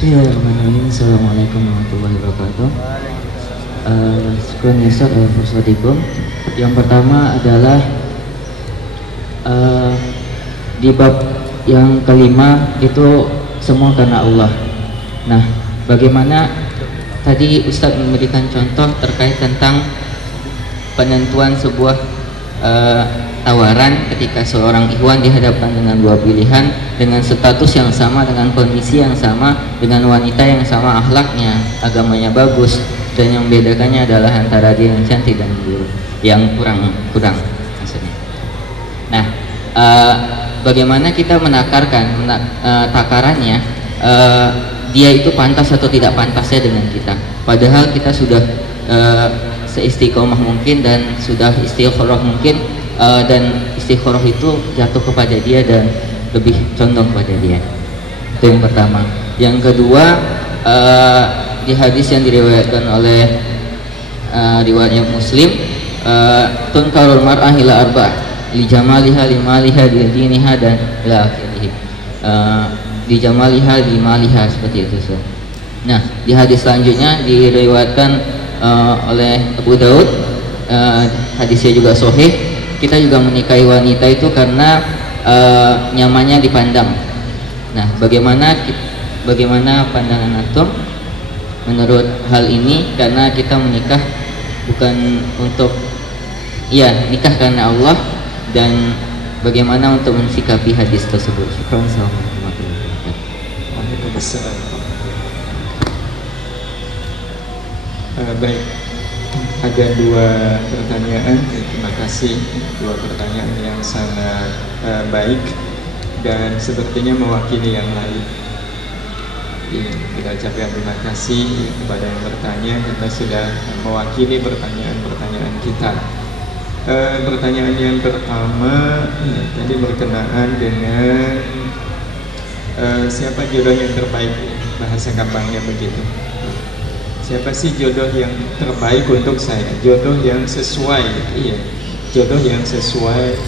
Bismillahirrahmanirrahim. Assalamualaikum warahmatullahi wabarakatuh. Syukran ya Ustaz Fursatikum. Yang pertama adalah di bab yang kelima itu semua karena Allah. Nah, bagaimana tadi Ustaz memberikan contoh terkait tentang penentuan sebuah tawaran ketika seorang ikhwan dihadapkan dengan dua pilihan dengan status yang sama, dengan kondisi yang sama, dengan wanita yang sama akhlaknya, agamanya bagus, dan yang membedakannya adalah antara dia yang cantik dan yang kurang maksudnya. Nah, bagaimana kita menakarkan takarannya, dia itu pantas atau tidak pantasnya dengan kita, padahal kita sudah seistiqomah mungkin dan sudah istikharah mungkin, dan istikharah itu jatuh kepada dia dan lebih condong kepada dia. Itu yang pertama. Yang kedua, di hadis yang diriwayatkan oleh riwayatnya Muslim, tunkarul mar'ah ila arba'ah li jamaliha li maliha li diniha dan ila akhirih. Di jamaliha li maliha, seperti itu. Nah, di hadis selanjutnya diriwayatkan oleh Abu Daud, hadisnya juga sahih. Kita juga menikahi wanita itu karena nyamannya dipandang. Nah, bagaimana pandangan antum menurut hal ini? Karena kita menikah bukan untuk nikah karena Allah, dan bagaimana untuk mensikapi hadis tersebut? Syukran. Assalamualaikum warahmatullahi wabarakatuh. Waalaikumsalam. Baik, ada dua pertanyaan. Terima kasih, dua pertanyaan yang sangat baik dan sepertinya mewakili yang lain. Kita ucapkan terima kasih kepada yang bertanya karena sudah mewakili pertanyaan-pertanyaan kita. Pertanyaan yang pertama tadi berkenaan dengan siapa jodoh yang terbaik, bahasa gampangnya begitu. Siapa sih jodoh yang terbaik untuk saya? Jodoh yang sesuai, jodoh yang sesuai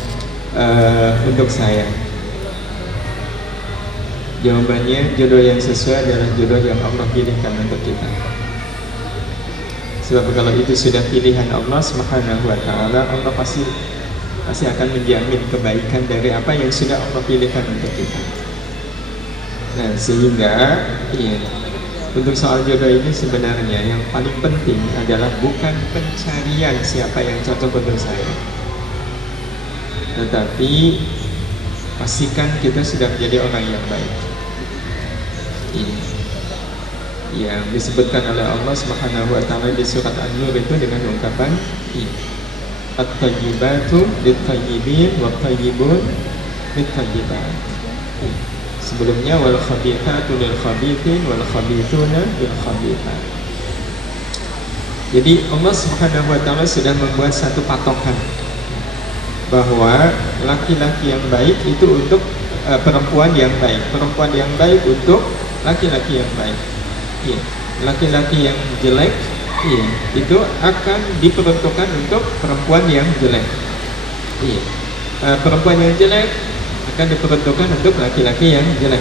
untuk saya. Jawabannya, jodoh yang sesuai adalah jodoh yang Allah pilihkan untuk kita. Sebab kalau itu sudah pilihan Allah Subhanahu wa Ta'ala, Allah pasti akan menjamin kebaikan dari apa yang sudah Allah pilihkan untuk kita. Nah, sehingga untuk soal jodoh ini sebenarnya yang paling penting adalah bukan pencarian siapa yang cocok untuk saya, tetapi pastikan kita sudah menjadi orang yang baik. Yang disebutkan oleh Allah Subhanahu wa Ta'ala di surat An-Nur itu dengan ungkapan at-tayyibatu lit-tayyibin wat-tayyibun lit-tayyibat. Sebelumnya wal khabithatu lil khabithin wal khabithuna lil khabithat. Jadi Allah Subhanahu wa Ta'ala sudah membuat satu patokan bahwa laki-laki yang baik itu untuk perempuan yang baik, perempuan yang baik untuk laki-laki yang baik. Laki-laki yang jelek itu akan diperuntukkan untuk perempuan yang jelek. Perempuan yang jelek akan diperuntukkan untuk laki-laki yang jelek.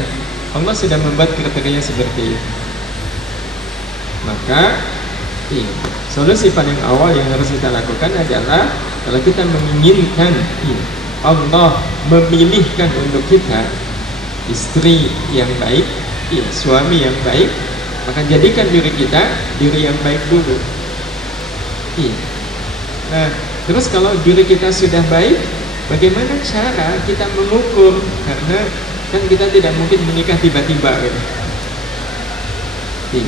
Allah sudah membuat kriteria seperti itu. Maka solusi paling awal yang harus kita lakukan adalah kalau kita menginginkan Allah memilihkan untuk kita istri yang baik, suami yang baik, maka jadikan diri kita diri yang baik dulu. Nah, terus kalau diri kita sudah baik, bagaimana cara kita mengukur? Karena kan kita tidak mungkin menikah tiba-tiba gitu.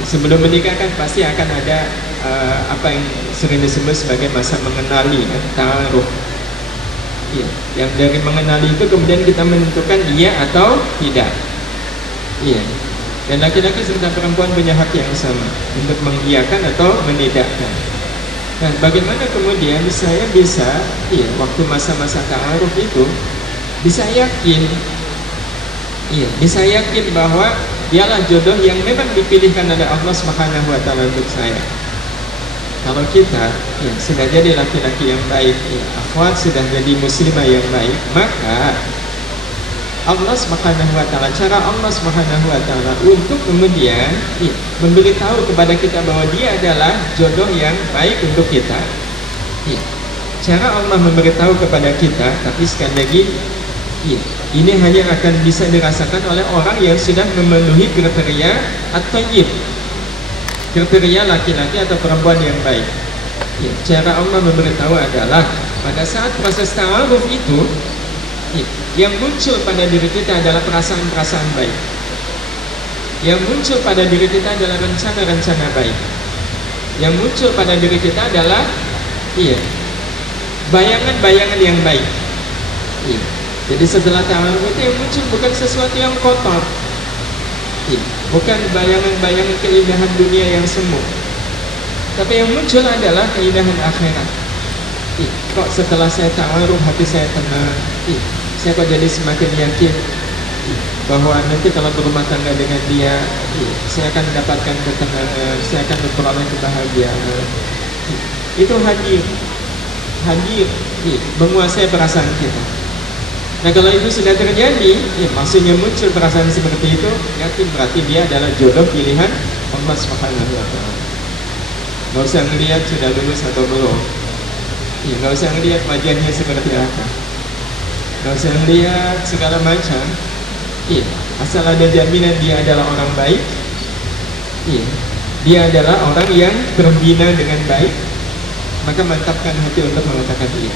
Sebelum menikah kan pasti akan ada apa yang sering disebut sebagai masa mengenali, ta'aruf. Yang dari mengenali itu kemudian kita menentukan iya atau tidak. Dan laki-laki serta perempuan punya hak yang sama untuk mengiyakan atau menidakkan. Nah, bagaimana kemudian saya bisa waktu masa-masa ta'aruf itu bisa yakin bahwa dialah jodoh yang memang dipilihkan oleh Allah Subhanahu wa Ta'ala untuk saya. Kalau kita sudah jadi laki-laki yang baik, akhwat sudah jadi muslimah yang baik, maka Allah Subhanahu wa taala, cara Allah Subhanahu wa taala untuk kemudian memberitahu kepada kita bahwa dia adalah jodoh yang baik untuk kita. Cara Allah memberitahu kepada kita, tapi sekali lagi ini hanya akan bisa dirasakan oleh orang yang sudah memenuhi kriteria at-thayyib, kriteria laki-laki atau perempuan yang baik. Cara Allah memberitahu adalah pada saat proses ta'aruf itu, yang muncul pada diri kita adalah perasaan-perasaan baik. Yang muncul pada diri kita adalah rencana-rencana baik. Yang muncul pada diri kita adalah bayangan-bayangan yang baik. Jadi setelah ta'aruf itu yang muncul bukan sesuatu yang kotor, bukan bayangan-bayangan keindahan dunia yang semu, tapi yang muncul adalah keindahan akhirat. Kok setelah saya ta'aruf hati saya tenang, saya kok jadi semakin yakin bahwa nanti kalau berumah tangga dengan dia, saya akan mendapatkan ketenangan, saya akan memperoleh kebahagiaan. Itu hadir menguasai perasaan kita. Nah, kalau itu sudah terjadi, maksudnya muncul perasaan seperti itu, yakin berarti dia adalah jodoh pilihan Allah Subhanahu wa taala. Nggak usah ngelihat sudah lulus atau belum, nggak usah ngelihat wajahnya seperti apa, nggak usah ngelihat segala macam. Asal ada jaminan dia adalah orang baik, dia adalah orang yang terbina dengan baik, maka mantapkan hati untuk mengatakan iya.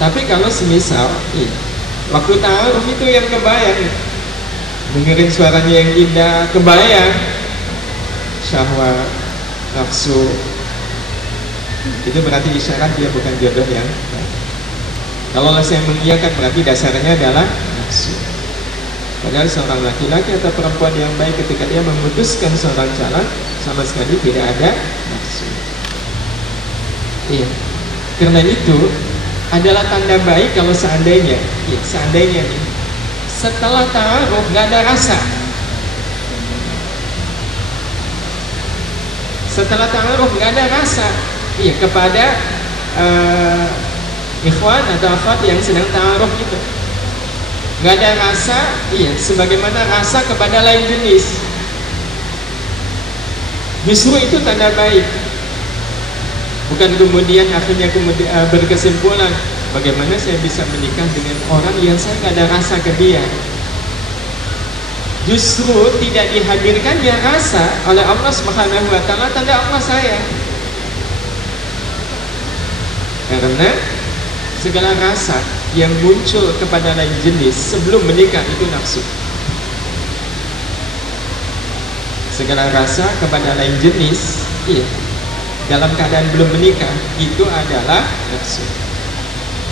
Tapi kalau semisal waktu ta'aruf itu yang kebayang, dengerin suaranya yang indah, kebayang syahwat, nafsu, itu berarti isyarat dia bukan jodoh yang baik. Kalau saya mengiyakan berarti dasarnya adalah nafsu. Padahal seorang laki-laki atau perempuan yang baik ketika dia memutuskan seorang calon, sama sekali tidak ada nafsu. Karena itu adalah tanda baik kalau seandainya nih setelah ta'aruf gak ada rasa. Setelah ta'aruf gak ada rasa kepada ikhwan atau akhwat yang sedang ta'aruf itu, gak ada rasa sebagaimana rasa kepada lain jenis. Justru itu tanda baik. Bukan kemudian akhirnya berkesimpulan bagaimana saya bisa menikah dengan orang yang saya gak ada rasa ke dia. Justru tidak dihadirkannya rasa oleh Allah Subhanahu wa taala tanda Allah sayang. Karena segala rasa yang muncul kepada lain jenis sebelum menikah itu nafsu. Segala rasa kepada lain jenis dalam keadaan belum menikah itu adalah nafsu.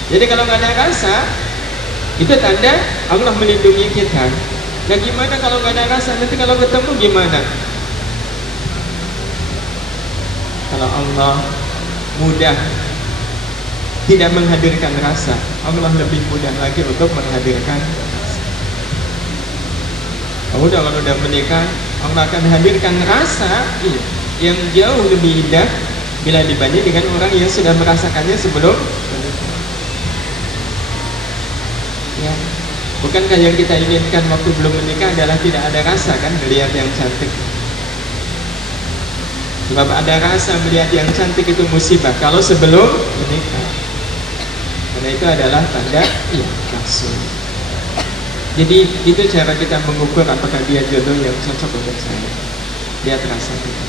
Jadi kalau nggak ada rasa, itu tanda Allah melindungi kita. Nah, gimana kalau nggak ada rasa? Nanti kalau ketemu gimana? Kalau Allah mudah tidak menghadirkan rasa, Allah lebih mudah lagi untuk menghadirkan rasa. Kalau udah menikah, Allah akan hadirkan rasa yang jauh lebih indah bila dibanding dengan orang yang sudah merasakannya sebelum menikah. Bukankah yang kita inginkan waktu belum menikah adalah tidak ada rasa kan, melihat yang cantik? Sebab ada rasa melihat yang cantik itu musibah kalau sebelum menikah. Karena itu adalah tanda nafsu. Jadi itu cara kita mengukur apakah dia jodoh yang cocok untuk saya. Lihat rasa kita.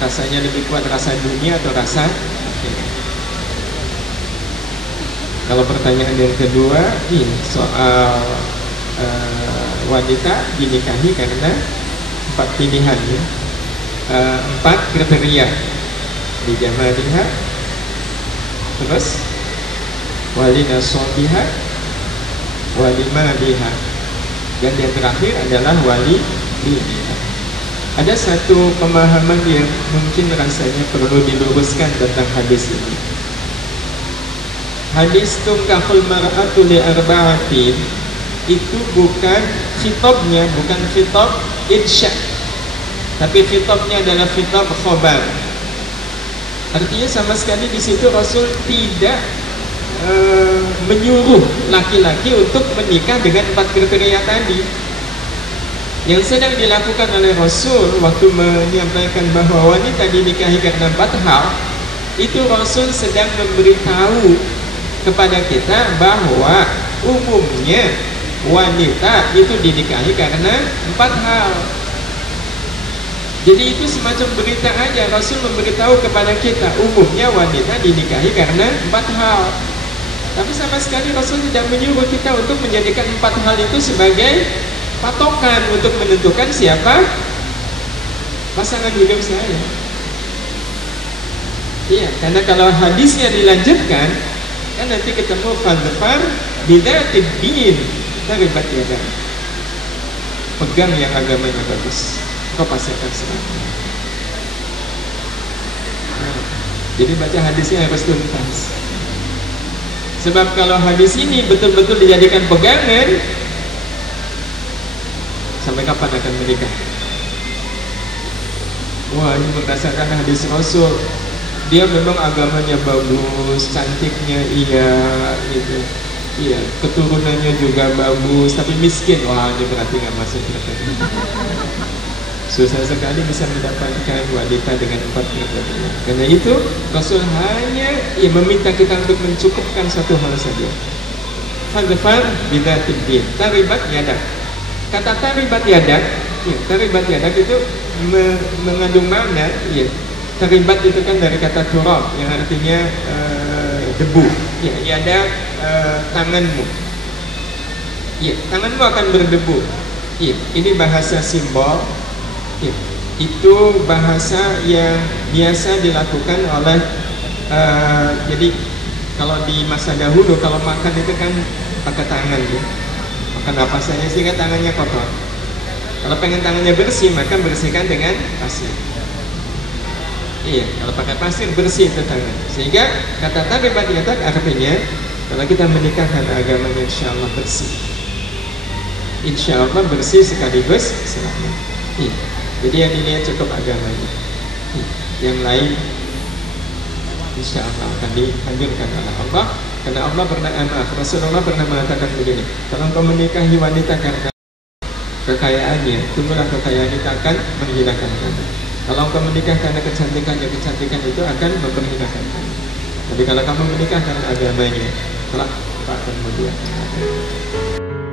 Rasanya lebih kuat rasa dunia atau rasa akhirat. Kalau pertanyaan yang kedua soal wanita dinikahi karena 4 pilihan 4 kriteria di jamaliha, terus walina sobiha, walima biha, dan yang terakhir adalah wali biha. Ada satu pemahaman yang mungkin rasanya perlu diluruskan tentang hadis ini. Hadis tungkahul mar'atu li arba'atin itu bukan khitabnya, bukan khitab insya, tapi khitabnya adalah khitab khobar. Artinya sama sekali di situ Rasul tidak menyuruh laki-laki untuk menikah dengan 4 kriteria tadi. Yang sedang dilakukan oleh Rasul waktu menyampaikan bahwa wanita dinikahi karena 4 hal, itu Rasul sedang memberitahu kepada kita bahwa umumnya wanita itu dinikahi karena 4 hal. Jadi itu semacam berita aja, Rasul memberitahu kepada kita umumnya wanita dinikahi karena 4 hal. Tapi sama sekali Rasul tidak menyuruh kita untuk menjadikan 4 hal itu sebagai patokan untuk menentukan siapa pasangan hidup saya. Iya, karena kalau hadisnya dilanjutkan, kan nanti ketemu fadfar bidatid din, taribat yadak. Pegang yang agamanya bagus, kau pasti akan selamat. Nah, jadi baca hadisnya harus tuntas. Sebab kalau hadis ini betul-betul dijadikan pegangan, sampai kapan akan menikah? Wah, ini berdasarkan hadis Rasul. Dia memang agamanya bagus, cantiknya iya, gitu. Iya, keturunannya juga bagus, tapi miskin. Wah, ini berarti nggak masuk kriteria. Susah sekali bisa mendapatkan wanita dengan 4 kriteria. Karena itu Rasul hanya meminta kita untuk mencukupkan satu hal saja. Fadfar bidatid din, taribat yadak. Kata taribat yadak, ya, taribat yadak itu mengandung makna, ya. Taribat itu kan dari kata turab yang artinya debu. Ya, yadak tanganmu. Ya, tanganmu akan berdebu. Ya, ini bahasa simbol. Ya, itu bahasa yang biasa dilakukan oleh jadi kalau di masa dahulu kalau makan itu kan pakai tangan, ya. Makan apa saja sehingga tangannya kotor. Kalau pengen tangannya bersih, maka bersihkan dengan pasir. Iya, kalau pakai pasir bersih itu tangan. Sehingga kata taribat yadak artinya kalau kita menikah karena agamanya insya Allah bersih. Insya Allah bersih sekaligus selamat. Iya. Jadi yang dilihat cukup agamanya. Iya. Yang lain insya Allah akan dianjurkan oleh Allah. Karena Allah pernah Rasulullah pernah mengatakan begini, kalau engkau menikahi wanita karena kekayaannya, tunggulah kekayaan itu akan menghinakan kamu. Kalau engkau menikah karena kecantikannya, kecantikan itu akan memperhinakan kamu. Tapi kalau kamu menikah karena agamanya, kelak akan memuliakan kamu.